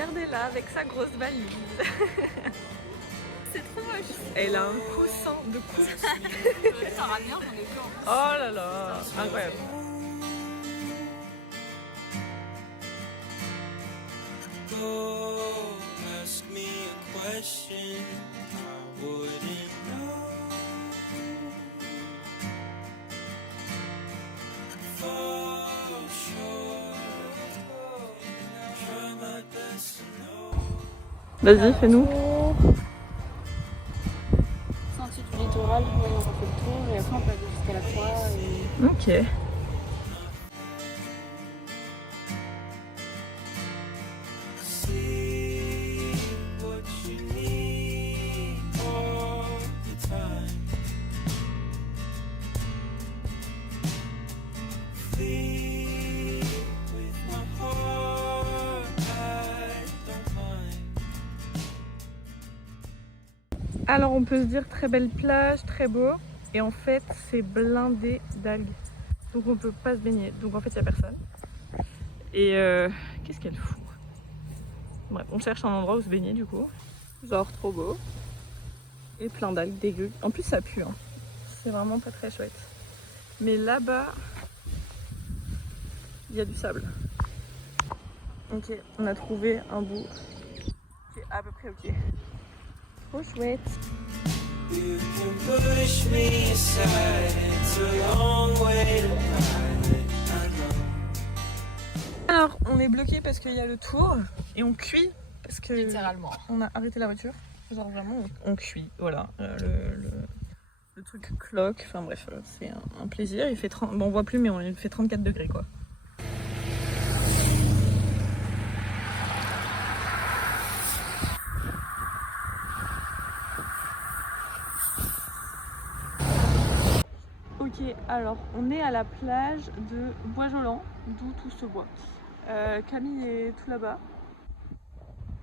Regardez-la avec sa grosse valise. C'est trop moche. Elle a un coussin de course. Ça ira bien, j'en ai vu en plus. Oh là là, incroyable. Ask me a question, I wouldn't know. Fall short, try my best to know. Vas-y, fais-nous. Sentier du littoral, ouais, on fait le tour et après on peut aller jusqu'à la croix. Et... Ok. See what you need all the time. Flee with my heart, I don't mind. Alors on peut se dire très belle plage, très beau. Et en fait c'est blindé d'algues. Donc on peut pas se baigner. Donc en fait il n'y a personne. Et qu'est-ce qu'elle fout? Bref, on cherche un endroit où se baigner du coup. Genre trop beau. Et plein d'algues dégueu. En plus ça pue. Hein. C'est vraiment pas très chouette. Mais là-bas, il y a du sable. Ok, on a trouvé un bout qui est à peu près ok. Trop chouette. You can push me aside, it's a long way to ride, I know. Alors, on est bloqué parce qu'il y a le tour et on cuit parce que Littéralement. on a arrêté la voiture. Genre vraiment, on cuit. Voilà, le truc cloque. Enfin bref, c'est un plaisir. Il fait 30, bon, on voit plus, mais il fait 34 degrés quoi. Ok, alors on est à la plage de Bois-Jolant, d'où tout ce bois. Camille est tout là-bas.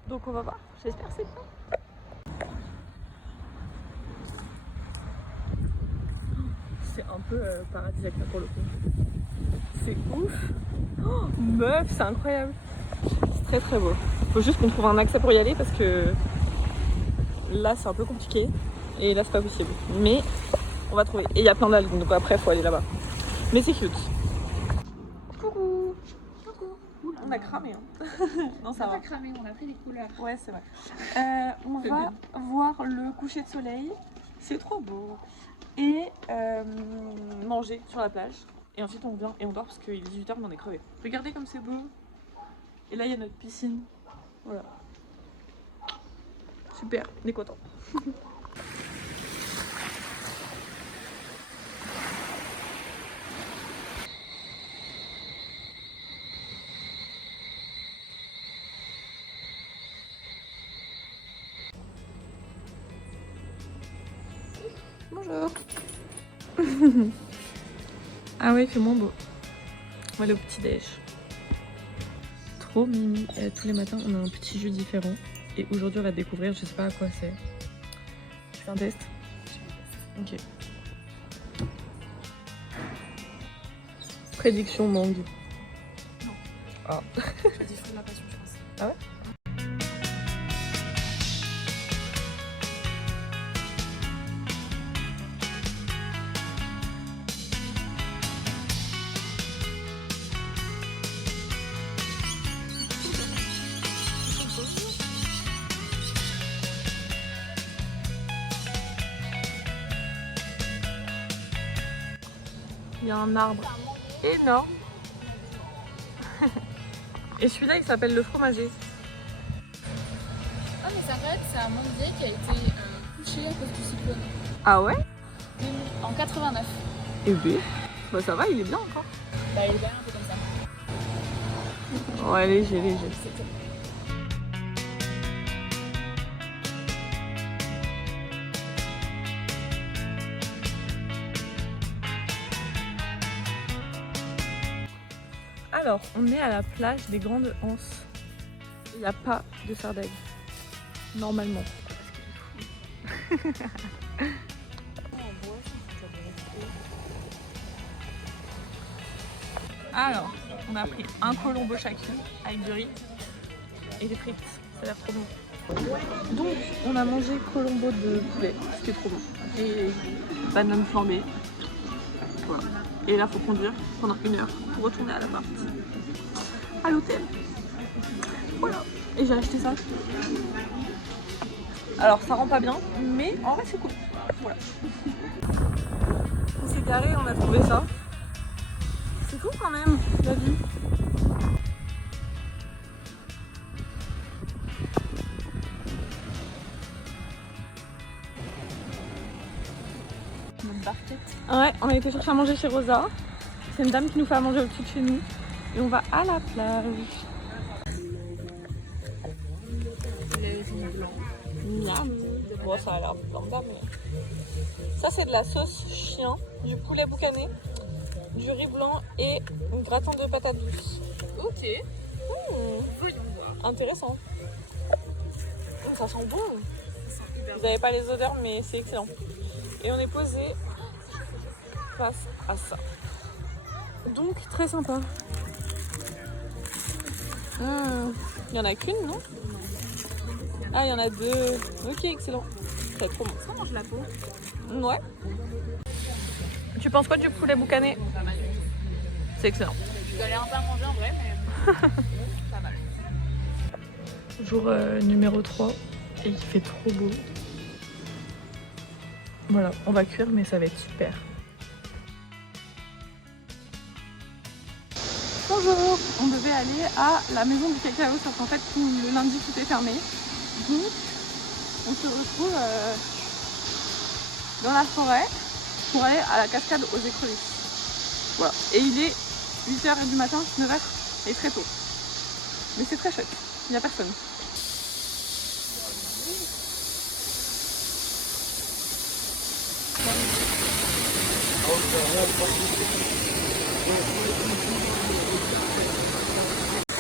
Donc on va voir, j'espère que c'est bien. C'est un peu paradisiaque là pour le coup. C'est ouf. Oh, meuf, c'est incroyable. C'est très très beau. Faut juste qu'on trouve un accès pour y aller parce que là c'est un peu compliqué. Et là c'est pas possible. Mais on va trouver. Et il y a plein d'algues, donc après faut aller là-bas. Mais c'est cute. Coucou. Coucou. On a cramé hein. Non ça On va. a cramé, on a pris des couleurs. Ouais c'est vrai. On va voir le coucher de soleil. C'est trop beau. Et manger sur la plage. Et ensuite on vient et on dort parce qu'il est 18h mais on est crevé. Regardez comme c'est beau. Et là il y a notre piscine. Voilà. Super, on est content. Bonjour. Ah ouais, il fait moins beau. On va aller au petit-déj. Trop mimi. Tous les matins, on a un petit jeu différent. Et aujourd'hui, on va découvrir, je sais pas à quoi c'est. Tu fais un test? Ok. Prédiction mangue. Non. Ah. J'ai dit fruit de la passion, je pense. Ah ouais? Il y a un arbre énorme. Et celui-là, il s'appelle le fromager. Ah mais c'est incroyable, c'est un manguier qui a été couché à cause du cyclone. Ah ouais? En 89. Et oui. Bah ça va, il est bien encore. Bah il est bien un peu comme ça. Ouais, léger, léger. C'est tout. Alors, on est à la plage des Grandes Anses. Il n'y a pas de sardines. Normalement. Alors, on a pris un colombo chacune avec du riz. et des frites. Ça a l'air trop bon. Donc, on a mangé colombo de poulet, c'était trop bon. Et banane flambée. Voilà. Et là, faut conduire pendant 1 heure pour retourner à l'appart. À l'hôtel. Voilà. Et j'ai acheté ça. Alors, ça rend pas bien, mais en vrai, c'est cool. Voilà. On s'est garé, on a trouvé ça. C'est cool quand même, la vie. Ouais, on a été chercher à manger chez Rosa. C'est une dame qui nous fait à manger au-dessus de chez nous. Et on va à la plage. Miam. Bon, ça a l'air lambda, mais... Ça, c'est de la sauce chien, du poulet boucané, du riz blanc et un gratin de patates douces. Ok. Voyons voir. Intéressant. Ça sent bon. Vous n'avez pas les odeurs, mais c'est excellent. Et on est posé face à ça. Donc très sympa. Il y en a qu'une, non? Ah, il y en a 2. Ok, excellent. C'est trop bon. Est-ce qu'on mange la peau? Ouais. Tu penses quoi du poulet boucané? Pas mal. C'est excellent. Je dois aller un peu manger en vrai, mais pas mal. Jour numéro 3 et il fait trop beau. Voilà, on va cuire mais ça va être super. Bonjour, on devait aller à la maison du cacao sauf qu'en fait le lundi tout est fermé. Donc on se retrouve dans la forêt pour aller à la cascade aux écrevisses. Voilà, et il est 8h du matin, 9h, et très tôt. Mais c'est très chouette, il n'y a personne.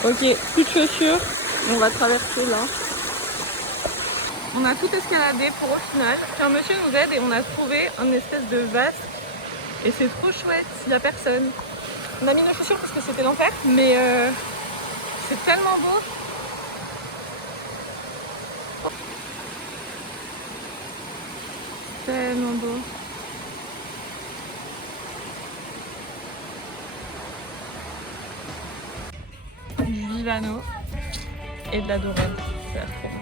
Ok, plus de chaussures, on va traverser là. On a tout escaladé pour au final. Puis un monsieur nous aide et on a trouvé un espèce de vase. Et c'est trop chouette, il n'y a personne. On a mis nos chaussures parce que c'était l'enfer, mais c'est tellement beau. Tellement beau. Du Vivano et de la dorade, ça a l'air trop bon.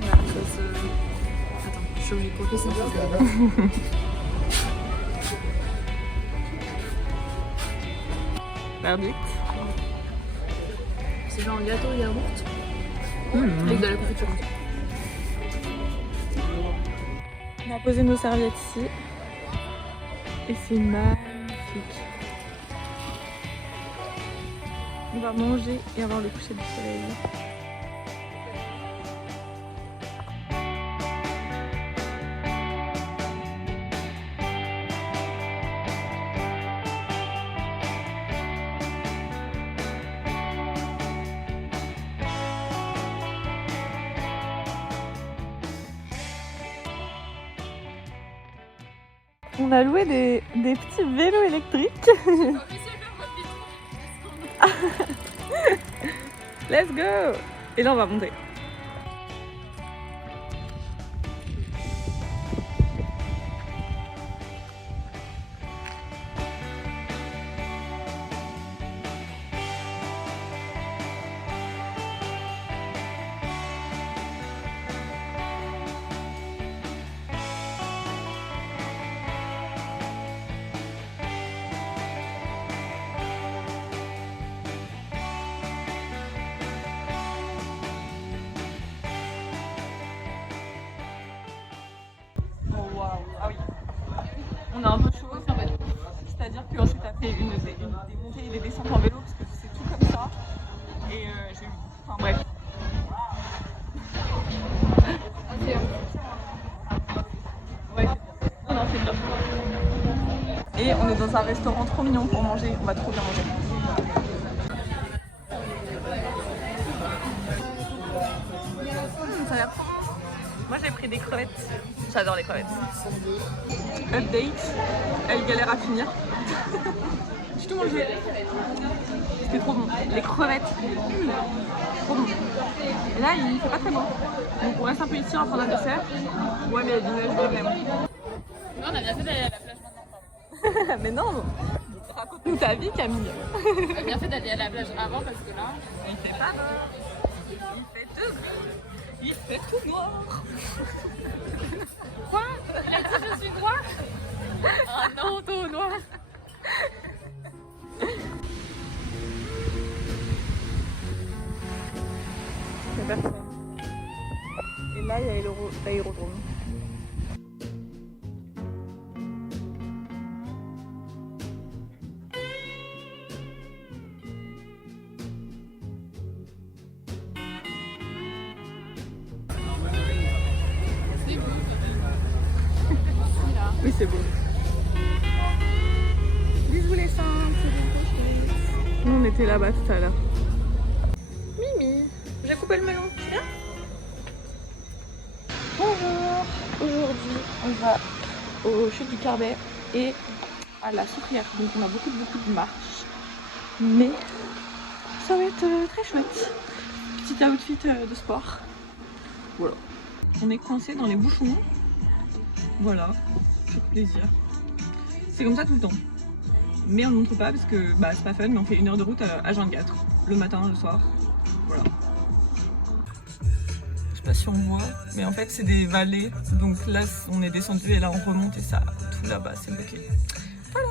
La sauce. Attends, je suis obligée de couper ça. Verdict. C'est genre un gâteau au yaourt avec de la confiture. On a posé nos serviettes ici et c'est magnifique. On va manger et avoir le coucher du soleil. On a loué des petits vélos électriques. Let's go! Et là on va monter. On a un peu chaud, c'est-à-dire qu'ensuite t'as fait des montées et des descentes en vélo parce que c'est tout comme ça. Et j'ai eu. Enfin bref. Ouais, non, c'est bien. Et on est dans un restaurant trop mignon pour manger, on va trop bien manger. Ça a l'air trop bon. Moi j'ai pris des crevettes, j'adore les crevettes. Update, elle galère à finir. Je J'ai tout mangé. C'était trop bon. Les crevettes. Trop bon. Et là, il fait pas très bon. Donc on reste un peu ici, on va prendre un dessert. Ouais, mais il y a du neige quand même. Non, on a bien fait d'aller à la plage maintenant. Mais non, raconte-nous ta vie, Camille. On a bien fait d'aller à la plage avant parce que là, Il fait pas beau. Il fait tout gris. Il fait tout noir. quoi? Il a dit je suis noire? Ah non, tout noir. C'est personne. Et là, il y a l'aérodrome. C'est beau. Oui, c'est beau. Bisous les seins, c'est bon. Nous, on était là-bas tout à l'heure. Mimi, j'ai coupé le melon, tu viens? Bonjour. Aujourd'hui, on va aux chutes du Carbet et à la Soufrière. Donc, on a beaucoup de marches. Mais ça va être très chouette. Petit outfit de sport. Voilà. On est coincé dans les bouchons. Voilà. Ça fait plaisir. C'est comme ça tout le temps. Mais on ne montre pas parce que bah, c'est pas fun, mais on fait 1 heure de route à H24. Le matin, le soir. Voilà. Je sais pas si on voit, mais en fait c'est des vallées. Donc là on est descendu et là on remonte et ça, tout là-bas c'est bloqué. Voilà.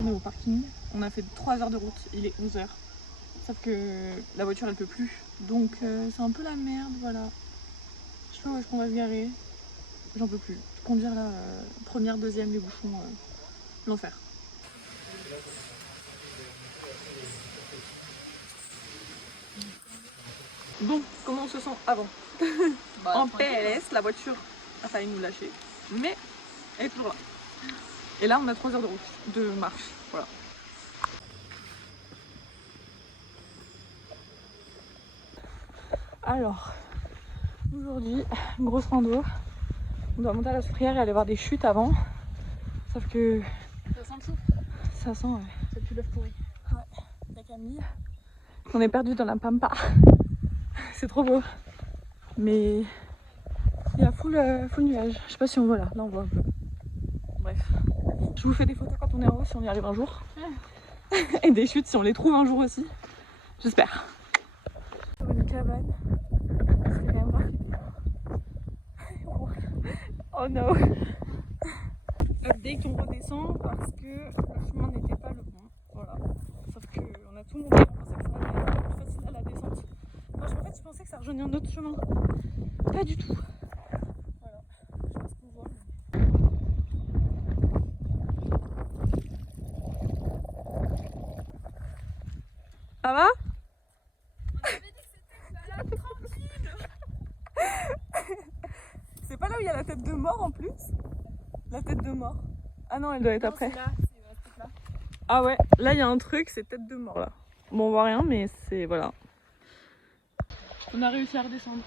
On est au parking. On a fait 3 heures de route. Il est 11 h. Sauf que la voiture elle peut plus. Donc c'est un peu la merde, voilà. Je sais pas où est-ce qu'on va se garer. J'en peux plus. Conduire là, première, deuxième, les bouchons, l'enfer. Bon, comment on se sent avant? En PLS, la voiture a failli nous lâcher, mais elle est toujours là. Et là, on a 3 heures de route, de marche, voilà. Alors, aujourd'hui, grosse rando. On doit monter à la Soufrière et aller voir des chutes avant. Sauf que... Ça sent le chou. Ça sent, ouais. Ça pue l'œuf pourri. Ouais, la Camille. On est perdu dans la pampa. C'est trop beau. Mais il y a full nuage. Je sais pas si on voit là. Là on voit un peu. Bref. Je vous fais des photos quand on est en haut si on y arrive un jour. Et des chutes si on les trouve un jour aussi. J'espère. Une cabane. C'est quand même grave. Oh no. Update, on redescend parce que le chemin n'était pas le bon. Voilà. Sauf qu'on a tout monté. On pensait que ça allait être plus facile à la descente. En fait, je pensais que ça rejoignait un autre chemin. Pas du tout. Voilà. Je sais pas ce qu'on voit. Ça va? On avait dit que c'était balade tranquille. C'est pas là où il y a la tête de mort en plus? La tête de mort. Ah non, elle doit être Non, après. c'est là, c'est là. Ah ouais, là il y a un truc, c'est tête de mort là. Bon, on voit rien, mais c'est... voilà. On a réussi à redescendre.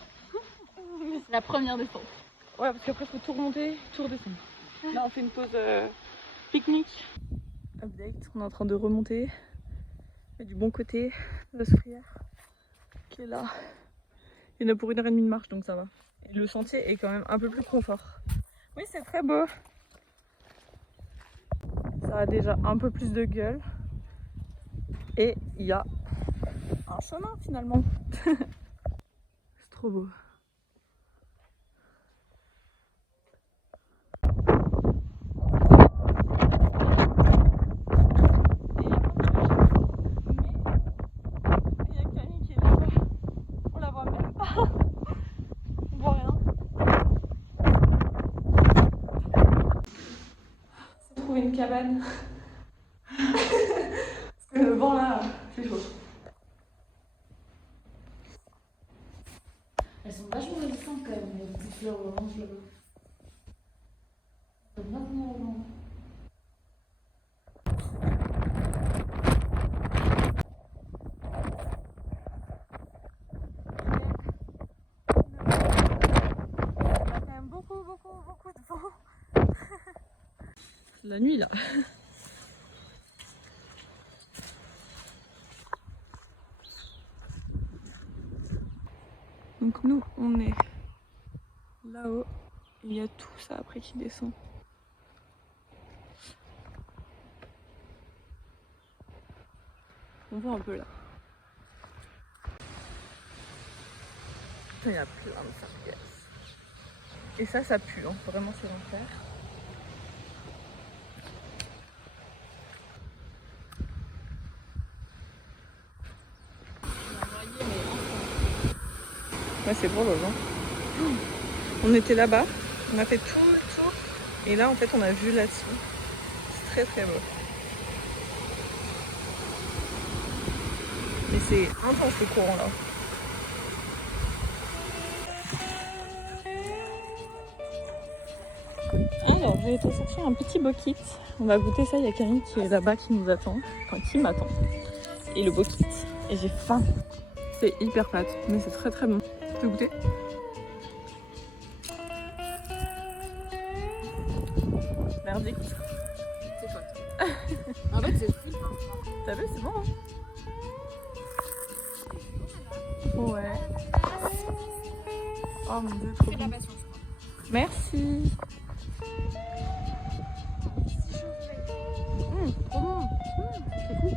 C'est la première descente. Ouais, parce qu'après, il faut tout remonter, tout redescendre. Là, on fait une pause pique-nique. Update, on est en train de remonter. Il y a du bon côté de la Soufrière qui est là. Il y en a pour 1h30 de marche, donc ça va. Et le sentier est quand même un peu plus confort. Oui, c'est très beau. Ça a déjà un peu plus de gueule. Et il y a un chemin finalement. C'est trop beau. Une cabane parce que le vent là c'est chaud. Elles sont vachement résistantes quand même, les petites fleurs oranges là-bas. Elles sont vachement oranges. Il y a quand même beaucoup de vent. La nuit là. Donc nous, on est là-haut. Il y a tout ça après qui descend. On voit un peu là. Il y a plein de sargasses. Et ça pue, hein. Vraiment c'est l'enfer. Ouais, c'est drôle, hein. On était là-bas, on a fait tout le tour et là en fait on a vu là-dessus. C'est très très beau. Mais c'est intense le courant là. Alors j'ai été chercher un petit bokit. On va goûter ça, il y a Camille qui est là-bas qui nous attend. Enfin qui m'attend. Et le bokit. Et j'ai faim. C'est hyper pâte, mais c'est très très bon. Tu veux goûter? Merdique. C'est quoi? En fait, c'est fou. T'as vu, c'est bon hein? Ouais. Oh mon dieu, trop bon. Merci. Trop bon. C'est cool.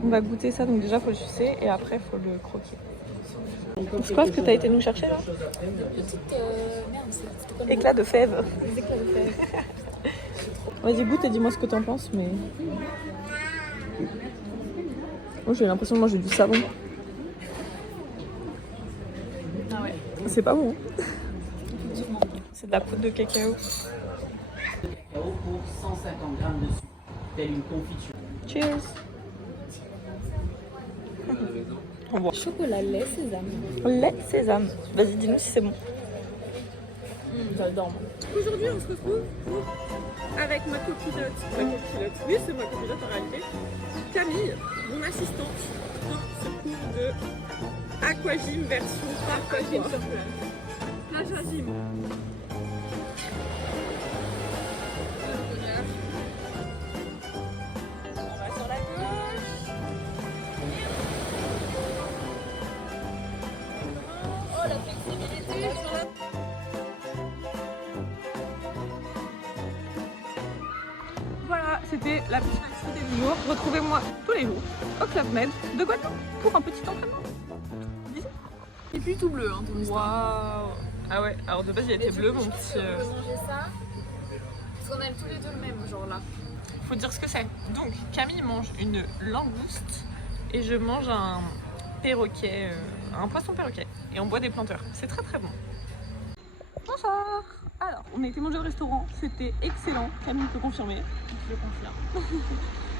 On va goûter ça, donc déjà faut le sucer et après faut le croquer. C'est quoi ce que t'as été nous chercher là? Éclat de fèves. Des éclats de fèves. Vas-y goûte et dis-moi ce que t'en penses, mais... Moi j'ai l'impression de manger du savon. Ah ouais. C'est pas bon. C'est de la poudre de cacao. Cacao pour 150 grammes de sucre, telle une confiture. Cheers. On voit. Chocolat, lait, sésame. Lait, sésame. Vas-y, dis-nous si c'est bon. J'adore. Aujourd'hui, on se retrouve avec ma copilote. Oui, c'est ma copilote en réalité. Camille, mon assistante dans ce cours de aquagym version aquagym sur plage. Plage à gym. On va sur la gauche. Oh, la flexibilité. Voilà, c'était la petite activité du jour. Retrouvez-moi tous les jours au Club Med de Guadeloupe pour un petit entraînement. Et puis tout bleu, hein, ton histoire. Waouh! Ah ouais, alors de base il était bleu mon petit. On peut manger ça. Parce qu'on aime tous les deux le même, genre là. Faut dire ce que c'est. Donc Camille mange une langouste et je mange un perroquet, un poisson perroquet. Et on boit des planteurs. C'est très très bon. Bonsoir! Alors, on a été manger au restaurant, c'était excellent, Camille peut confirmer. Je confirme.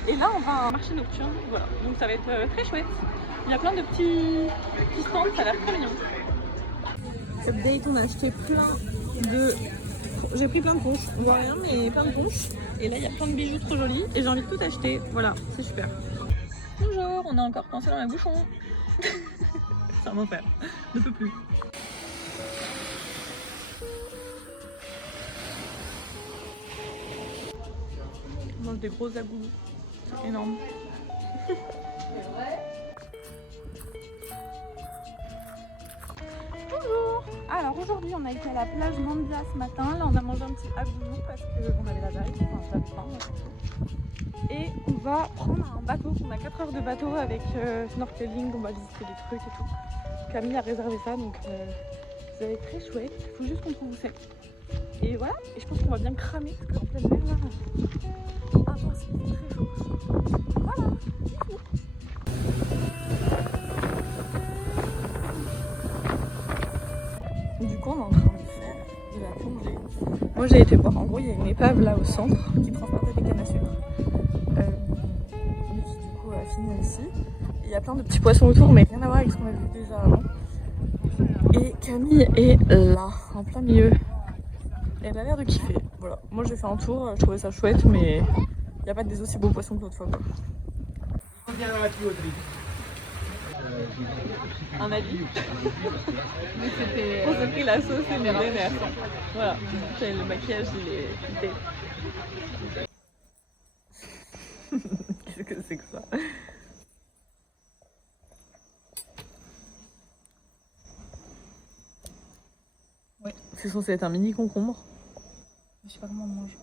Et là, on va à un marché nocturne, voilà. Donc ça va être très chouette. Il y a plein de petits stands, ça a l'air très mignon. Cette date, on a acheté plein de... J'ai pris plein de ponches, on voit rien, mais plein de ponches. Et là, il y a plein de bijoux trop jolis et j'ai envie de tout acheter. Voilà, c'est super. Bonjour, on a encore coincé dans les bouchons. C'est un enfer, ne peut plus. On mange des gros agoulous, c'est énorme. Bonjour. Alors aujourd'hui on a été à la plage Mandia ce matin. Là on a mangé un petit agoulou parce qu'on avait la dalle, enfin j'avais faim. Et on va prendre un bateau, on a 4 heures de bateau avec snorkeling, on va visiter des trucs et tout. Camille a réservé ça donc ça va être très chouette, il faut juste qu'on trouve où c'est. Et voilà, et je pense qu'on va bien cramer parce qu'en pleine mer là, intense, c'est très chaud. Voilà, c'est fou. Du coup on est en train de faire de la plongée. Moi j'ai été voir, en gros il y a une épave là au centre qui transportait des cannes à sucre. Mais qui du coup a fini ici. Il y a plein de petits poissons autour mais rien à voir avec ce qu'on a vu déjà avant. Et Camille est là, en plein milieu. Elle a l'air de kiffer. Voilà, moi j'ai fait un tour, je trouvais ça chouette mais il n'y a pas des aussi beaux poissons que l'autre fois quoi. bien dans la tuyauterie. Un avis. Mais c'était. On s'est pris la sauce et les vénères. Voilà. Putain, le maquillage, il est idée. Qu'est-ce que c'est que ça? Ouais. C'est censé être un mini concombre. Je sais pas comment on mange.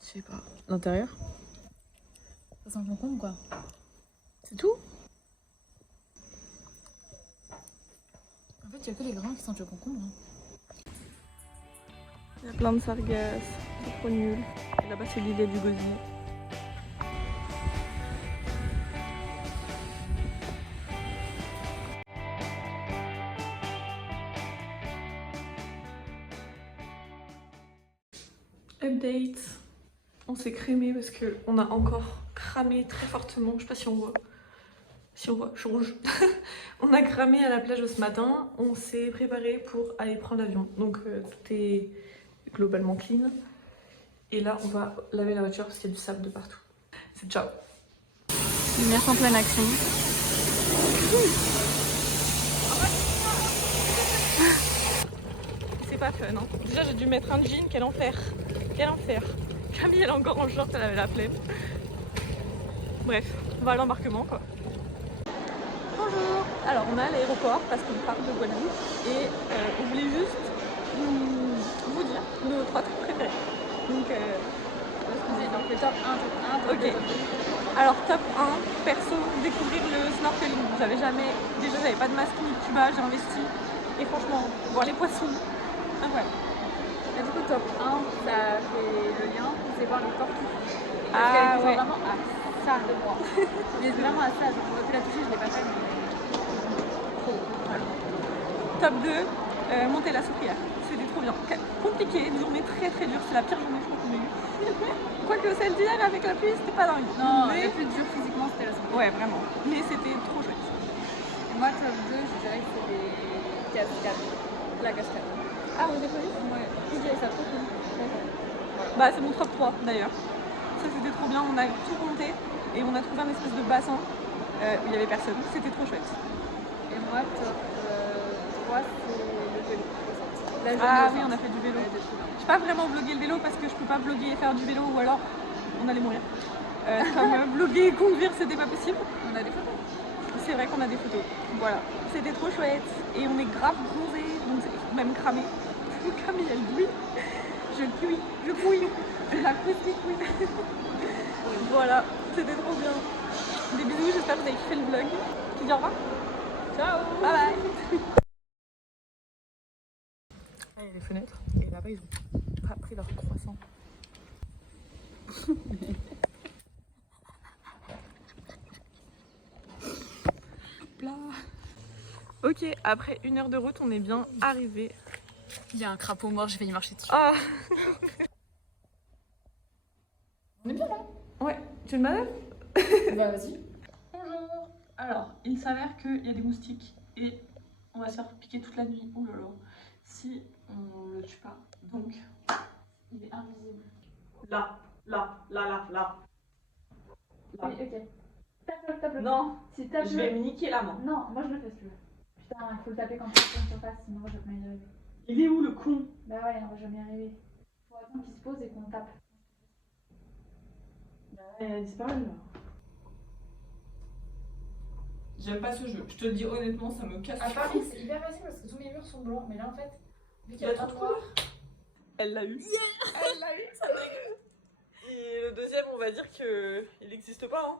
Je sais pas. L'intérieur? Ça sent le concombre quoi. C'est tout? En fait, il y a que les grains qui sentent le concombre. Hein. Il y a plein de sargasses. C'est trop nul. Et là-bas, c'est l'îlet du gosier. Update. On s'est crémé parce qu'on a encore cramé très fortement. Je sais pas si on voit. Si on voit, je suis rouge. On a cramé à la plage ce matin. On s'est préparé pour aller prendre l'avion. Donc tout est globalement clean. Et là, on va laver la voiture parce qu'il y a du sable de partout. C'est ciao. Lumière en pleine action. C'est pas fun, hein. Déjà, j'ai dû mettre un jean. Quel enfer. Quel enfer. Camille, elle est encore en short, elle avait la flemme. Bref, on va à l'embarquement, quoi. Bonjour. Alors, on est à l'aéroport parce qu'on part de Guadeloupe. Et on voulait juste vous dire nos 3 trucs préférés. Donc, Excusez, donc le top 1, top 1, top 2, ok. top 2. Alors top 1, perso, découvrir le snorkeling. J'avais jamais, déjà j'avais pas de masque ni de tuba, j'ai investi. Et franchement, voir les poissons, incroyable. Et du coup, top 1, ça fait le lien, c'est voir les tortues. Parce Ah, qu'elle était ouais. vraiment à ça de moi. Mais vraiment à ça, genre, j'aurais pu la toucher, je l'ai pas fait, mais trop. Voilà. Top 2, monter la soufrière. C'était trop bien. Compliqué, une journée très très dure, c'est la pire journée je crois qu'on ait eue. Quoique celle d'hier avec la pluie, c'était pas dingue. Non, mais... le plus dur physiquement, c'était la soirée. Ouais, vraiment. Mais c'était trop chouette. Et moi, top 2, je dirais que c'est des cascades. La cascade. Ah, vous avez Ouais, je dirais ça trop cool. Bah c'est mon top 3 d'ailleurs. Ça c'était trop bien, on a tout monté et on a trouvé un espèce de bassin où il y avait personne. C'était trop chouette. Et moi, top 3, c'est le vélo. La Ah journée oui, au on a centre. fait du vélo. Ouais, c'était trop bien. Je pas vraiment vlogger le vélo parce que je peux pas vlogger et faire du vélo ou alors on allait mourir. Comme vlogger et conduire c'était pas possible. On a des photos. C'est vrai qu'on a des photos. Voilà, c'était trop chouette et on est grave bronzé, donc c'est même cramé. Camille elle bouille. Je cuis, je couille, je la couille. Voilà, c'était trop bien. Des bisous, j'espère que vous avez kiffé le vlog. Tu dis au revoir. Ciao, bye bye. Ah, il y a les fenêtres et là-bas ils ont pas pris leur croissant. Hop là. Ok, après 1 heure de route, on est bien arrivé. Il y a un crapaud mort, j'ai failli marcher dessus. Ah. On est bien là. Ouais, tu le balades? Bah vas-y. Bonjour. Alors, il s'avère qu'il y a des moustiques et on va se faire piquer toute la nuit. Ouh là là. Si on le tue pas. Donc, il est invisible. Là. Là. Oui, ok. Tape-le, tape-le. Non, Si tape-le. je vais me niquer la main. Non, moi je le fais si tu veux. Putain, il faut le taper quand tu es en surface, sinon je vais pas y arriver. Il est où le con? Bah ouais, on va jamais y arriver. Faut attendre qu'il se pose et qu'on tape. Il a disparu là. J'aime pas ce jeu. Je te le dis honnêtement, ça me casse. À Paris, c'est hyper facile parce que tous mes murs sont blancs, mais là en fait, vu qu'il y a trop de couleurs. Elle l'a eu. Elle l'a eu, ça dégueule. Et le deuxième, on va dire que il n'existe pas. Hein.